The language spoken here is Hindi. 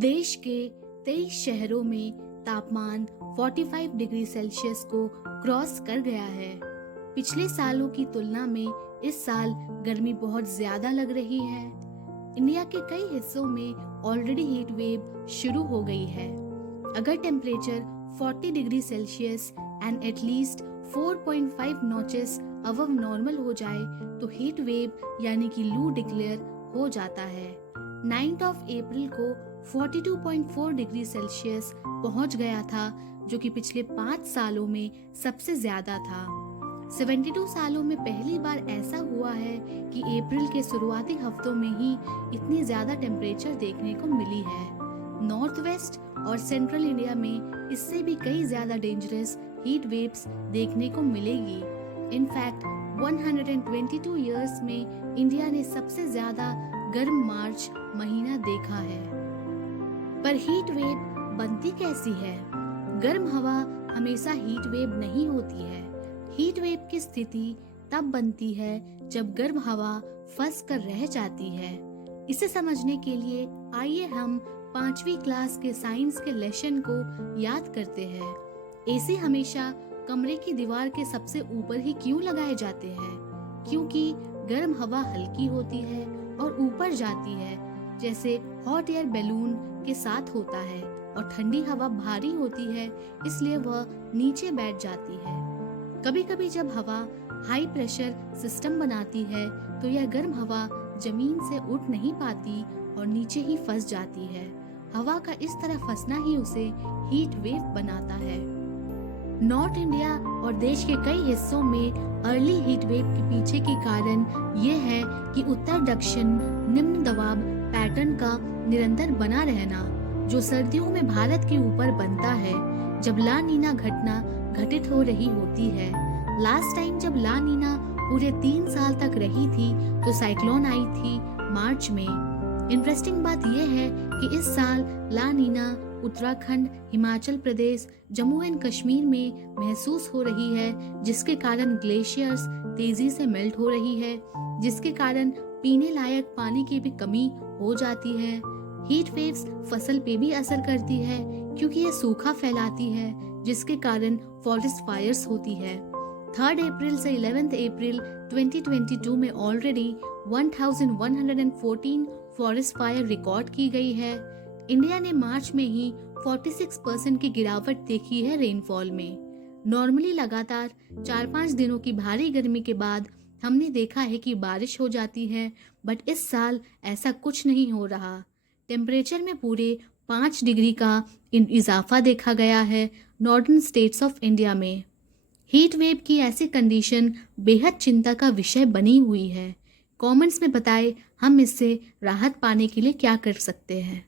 देश के 23 शहरों में तापमान 45 डिग्री सेल्सियस को क्रॉस कर गया है। पिछले सालों की तुलना में इस साल गर्मी बहुत ज्यादा लग रही है। इंडिया के कई हिस्सों में ऑलरेडी हीट वेव शुरू हो गई है। अगर temperature 40 degree Celsius and at least 4.5 notches above normal हो जाए तो हीट वेव यानी कि लू डिक्लेयर हो जाता है। 9 अप्रैल को 42.4 डिग्री सेल्सियस पहुंच गया था, जो कि पिछले 5 सालों में सबसे ज्यादा था। 72 सालों में पहली बार ऐसा हुआ है कि अप्रैल के शुरुआती हफ्तों में ही इतनी ज्यादा टेम्परेचर देखने को मिली है। नॉर्थ वेस्ट और सेंट्रल इंडिया में इससे भी कई ज्यादा डेंजरस हीट वेव्स देखने को मिलेगी। इनफैक्ट 122 इयर्स में इंडिया ने सबसे ज्यादा गर्म मार्च महीना देखा है। पर हीट वेव बनती कैसी है? गर्म हवा हमेशा हीट वेव नहीं होती है। हीट वेव की स्थिति तब बनती है जब गर्म हवा फंस कर रह जाती है। इसे समझने के लिए आइए हम 5वीं क्लास के साइंस के लेसन को याद करते हैं। एसी हमेशा कमरे की दीवार के सबसे ऊपर ही क्यों लगाए जाते हैं? क्योंकि गर्म हवा हल्की होती है और ऊपर जाती है, जैसे हॉट एयर बैलून के साथ होता है, और ठंडी हवा भारी होती है, इसलिए वह नीचे बैठ जाती है। कभी कभी जब हवा हाई प्रेशर सिस्टम बनाती है तो यह गर्म हवा जमीन से उठ नहीं पाती और नीचे ही फंस जाती है। हवा का इस तरह फंसना ही उसे हीट वेव बनाता है। नॉर्थ इंडिया और देश के कई हिस्सों में अर्ली हीट वेव के पीछे के कारण ये है कि उत्तर दक्षिण निम्न दबाव पैटर्न का निरंतर बना रहना, जो सर्दियों में भारत के ऊपर बनता है जब ला नीना घटना घटित हो रही होती है। लास्ट टाइम जब ला नीना पूरे 3 साल तक रही थी तो साइक्लोन आई थी मार्च में। इंटरेस्टिंग बात यह है कि इस साल ला नीना उत्तराखंड, हिमाचल प्रदेश, जम्मू एंड कश्मीर में महसूस हो रही है, जिसके कारण ग्लेशियर्स तेजी से मेल्ट हो रही है, जिसके कारण पीने लायक पानी की भी कमी हो जाती है। हीट वेव्स फसल पे भी असर करती है क्योंकि ये सूखा फैलाती है, जिसके कारण फॉरेस्ट फायर्स होती है। 3 अप्रैल से 11 अप्रैल 2022 में ऑलरेडी 1114 फॉरेस्ट फायर रिकॉर्ड की गई है। इंडिया ने मार्च में ही 46% की गिरावट देखी है रेनफॉल में। नॉर्मली लगातार 4-5 दिनों की भारी गर्मी के बाद हमने देखा है कि बारिश हो जाती है, बट इस साल ऐसा कुछ नहीं हो रहा। टेम्परेचर में पूरे 5 डिग्री का इजाफा देखा गया है नॉर्दर्न स्टेट्स ऑफ इंडिया में। हीट वेव की ऐसी कंडीशन बेहद चिंता का विषय बनी हुई है। कमेंट्स में बताएं हम इससे राहत पाने के लिए क्या कर सकते हैं।